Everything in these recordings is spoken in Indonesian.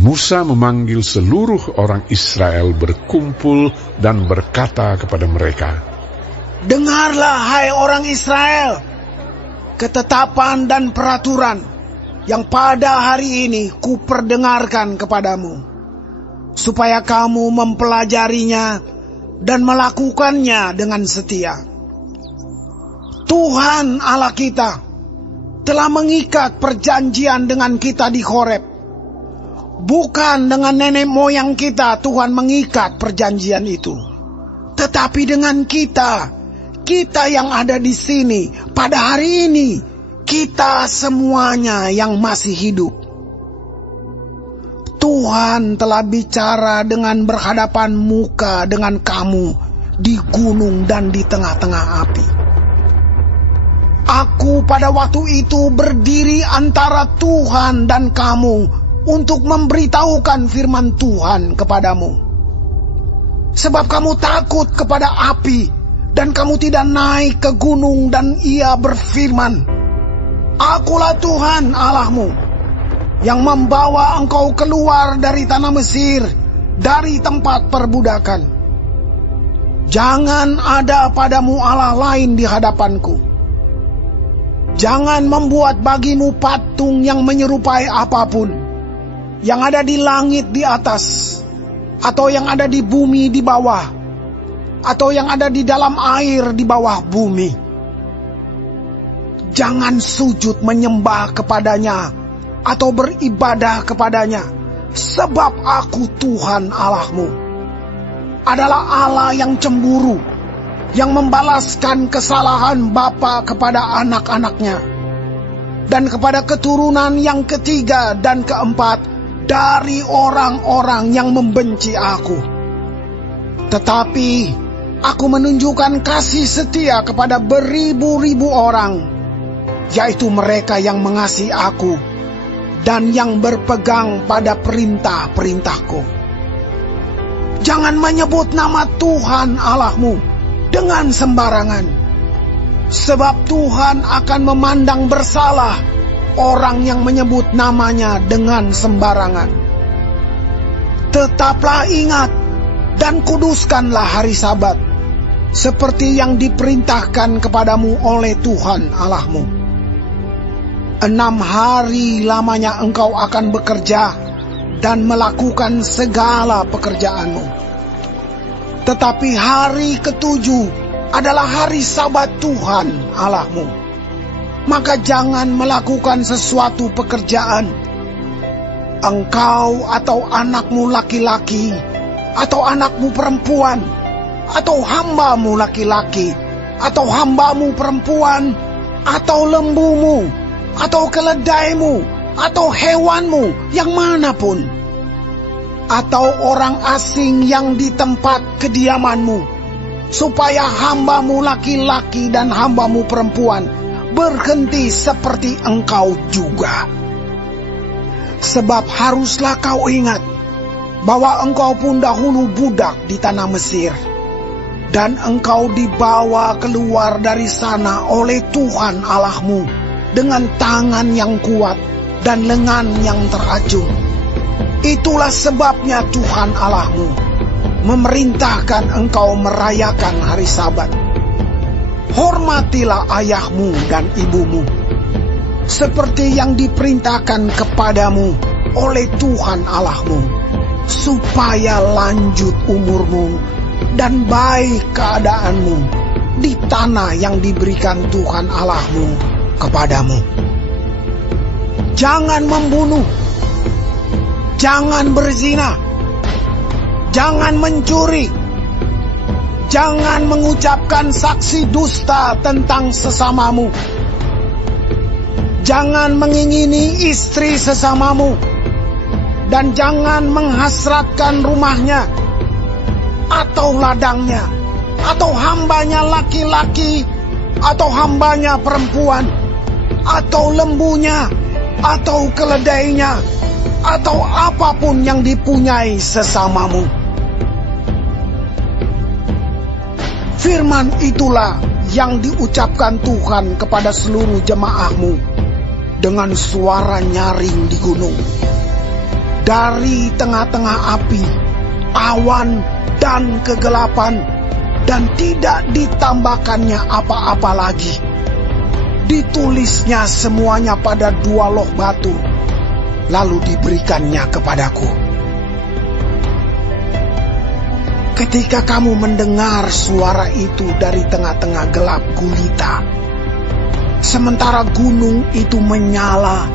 Musa memanggil seluruh orang Israel berkumpul dan berkata kepada mereka, "Dengarlah, hai orang Israel, ketetapan dan peraturan yang pada hari ini kuperdengarkan kepadamu, supaya kamu mempelajarinya dan melakukannya dengan setia. Tuhan Allah kita telah mengikat perjanjian dengan kita di Horeb. Bukan dengan nenek moyang kita Tuhan mengikat perjanjian itu, tetapi dengan kita yang ada di sini pada hari ini, kita semuanya yang masih hidup. Tuhan telah bicara dengan berhadapan muka dengan kamu di gunung dan di tengah-tengah api. Aku pada waktu itu berdiri antara Tuhan dan kamu untuk memberitahukan firman Tuhan kepadamu. Sebab kamu takut kepada api, dan kamu tidak naik ke gunung, dan ia berfirman, Akulah Tuhan Allahmu, yang membawa engkau keluar dari tanah Mesir, dari tempat perbudakan. Jangan ada padamu Allah lain di hadapanku. Jangan membuat bagimu patung yang menyerupai apapun, yang ada di langit di atas, atau yang ada di bumi di bawah, atau yang ada di dalam air di bawah bumi. Jangan sujud menyembah kepadanya, atau beribadah kepadanya, sebab aku Tuhan Allahmu adalah Allah yang cemburu, yang membalaskan kesalahan bapa kepada anak-anaknya, dan kepada keturunan yang ketiga dan keempat dari orang-orang yang membenci aku. Tetapi aku menunjukkan kasih setia kepada beribu-ribu orang, yaitu mereka yang mengasihi aku dan yang berpegang pada perintah-perintahku. Jangan menyebut nama Tuhan Allahmu dengan sembarangan, sebab Tuhan akan memandang bersalah orang yang menyebut namanya dengan sembarangan. Tetaplah ingat dan kuduskanlah hari Sabat, seperti yang diperintahkan kepadamu oleh Tuhan Allahmu. 6 hari lamanya engkau akan bekerja dan melakukan segala pekerjaanmu. Tetapi hari ketujuh adalah hari Sabat Tuhan Allahmu. Maka jangan melakukan sesuatu pekerjaan, engkau atau anakmu laki-laki, atau anakmu perempuan, atau hambamu laki-laki, atau hambamu perempuan, atau lembumu, atau keledaimu, atau hewanmu yang manapun, atau orang asing yang di tempat kediamanmu, supaya hambamu laki-laki dan hambamu perempuan berhenti seperti engkau juga. Sebab haruslah kau ingat bahwa engkau pun dahulu budak di tanah Mesir, dan engkau dibawa keluar dari sana oleh Tuhan Allahmu dengan tangan yang kuat dan lengan yang terajung. Itulah sebabnya Tuhan Allahmu memerintahkan engkau merayakan hari Sabat. Hormatilah ayahmu dan ibumu, seperti yang diperintahkan kepadamu oleh Tuhan Allahmu, supaya lanjut umurmu dan baik keadaanmu di tanah yang diberikan Tuhan Allahmu kepadamu. Jangan membunuh, jangan berzina, jangan mencuri, jangan mengucapkan saksi dusta tentang sesamamu, jangan mengingini istri sesamamu, dan jangan menghasratkan rumahnya, atau ladangnya, atau hambanya laki-laki, atau hambanya perempuan, atau lembunya, atau keledainya, atau apapun yang dipunyai sesamamu. Firman itulah yang diucapkan Tuhan kepada seluruh jemaahmu dengan suara nyaring di gunung. dari tengah-tengah api, awan, dan kegelapan, dan tidak ditambahkannya apa-apa lagi. Ditulisnya semuanya pada 2 loh batu, lalu diberikannya kepadaku. Ketika kamu mendengar suara itu dari tengah-tengah gelap gulita, sementara gunung itu menyala,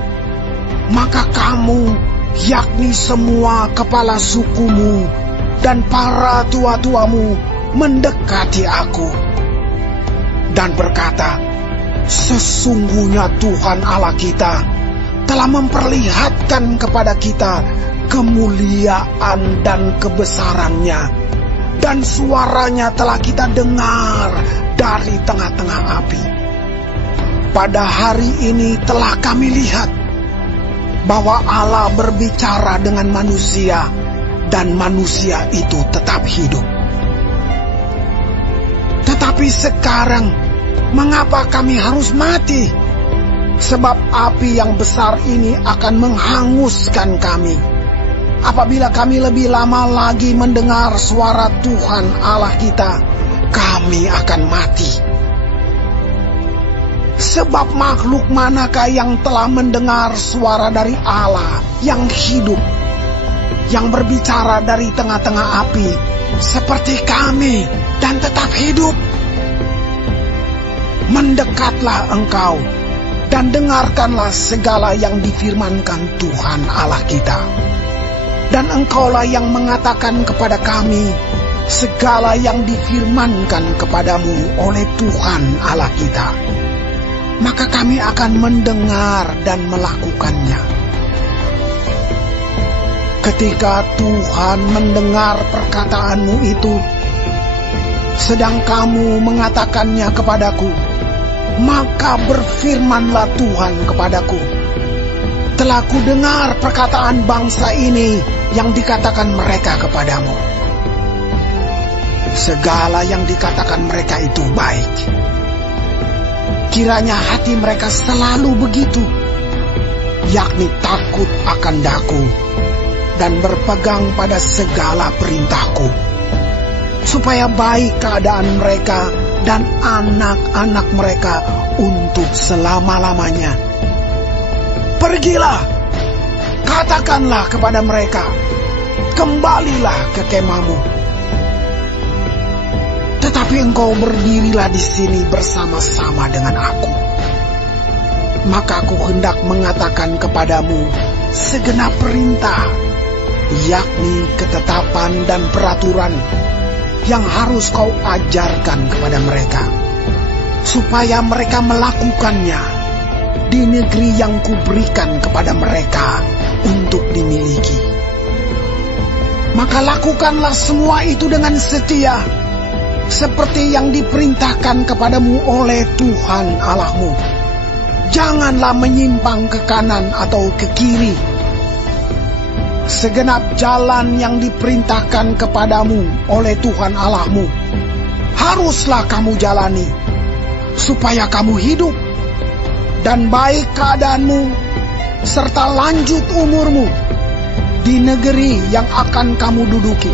maka kamu, yakni semua kepala sukumu dan para tua-tuamu, mendekati aku dan berkata, sesungguhnya Tuhan Allah kita telah memperlihatkan kepada kita kemuliaan dan kebesarannya, dan suaranya telah kita dengar dari tengah-tengah api. Pada hari ini telah kami lihat bahwa Allah berbicara dengan manusia, dan manusia itu tetap hidup. Tetapi sekarang, mengapa kami harus mati? Sebab api yang besar ini akan menghanguskan kami. Apabila kami lebih lama lagi mendengar suara Tuhan Allah kita, kami akan mati. Sebab makhluk manakah yang telah mendengar suara dari Allah yang hidup, yang berbicara dari tengah-tengah api, seperti kami, dan tetap hidup? Mendekatlah engkau, dan dengarkanlah segala yang difirmankan Tuhan Allah kita. Dan engkaulah yang mengatakan kepada kami segala yang difirmankan kepadamu oleh Tuhan Allah kita. Maka kami akan mendengar dan melakukannya. Ketika Tuhan mendengar perkataanmu itu, sedang kamu mengatakannya kepadaku, maka berfirmanlah Tuhan kepadaku, telah kudengar perkataan bangsa ini yang dikatakan mereka kepadamu. Segala yang dikatakan mereka itu baik. Kiranya hati mereka selalu begitu, yakni takut akan daku dan berpegang pada segala perintahku, supaya baik keadaan mereka dan anak-anak mereka untuk selama-lamanya. Pergilah, katakanlah kepada mereka, kembalilah ke kemahmu. Tetapi engkau berdirilah di sini bersama-sama dengan aku. Maka aku hendak mengatakan kepadamu segenap perintah, yakni ketetapan dan peraturan yang harus kau ajarkan kepada mereka, supaya mereka melakukannya di negeri yang kuberikan kepada mereka untuk dimiliki. Maka lakukanlah semua itu dengan setia, seperti yang diperintahkan kepadamu oleh Tuhan Allahmu. Janganlah menyimpang ke kanan atau ke kiri. Segenap jalan yang diperintahkan kepadamu oleh Tuhan Allahmu haruslah kamu jalani, supaya kamu hidup dan baik keadaanmu serta lanjut umurmu di negeri yang akan kamu duduki.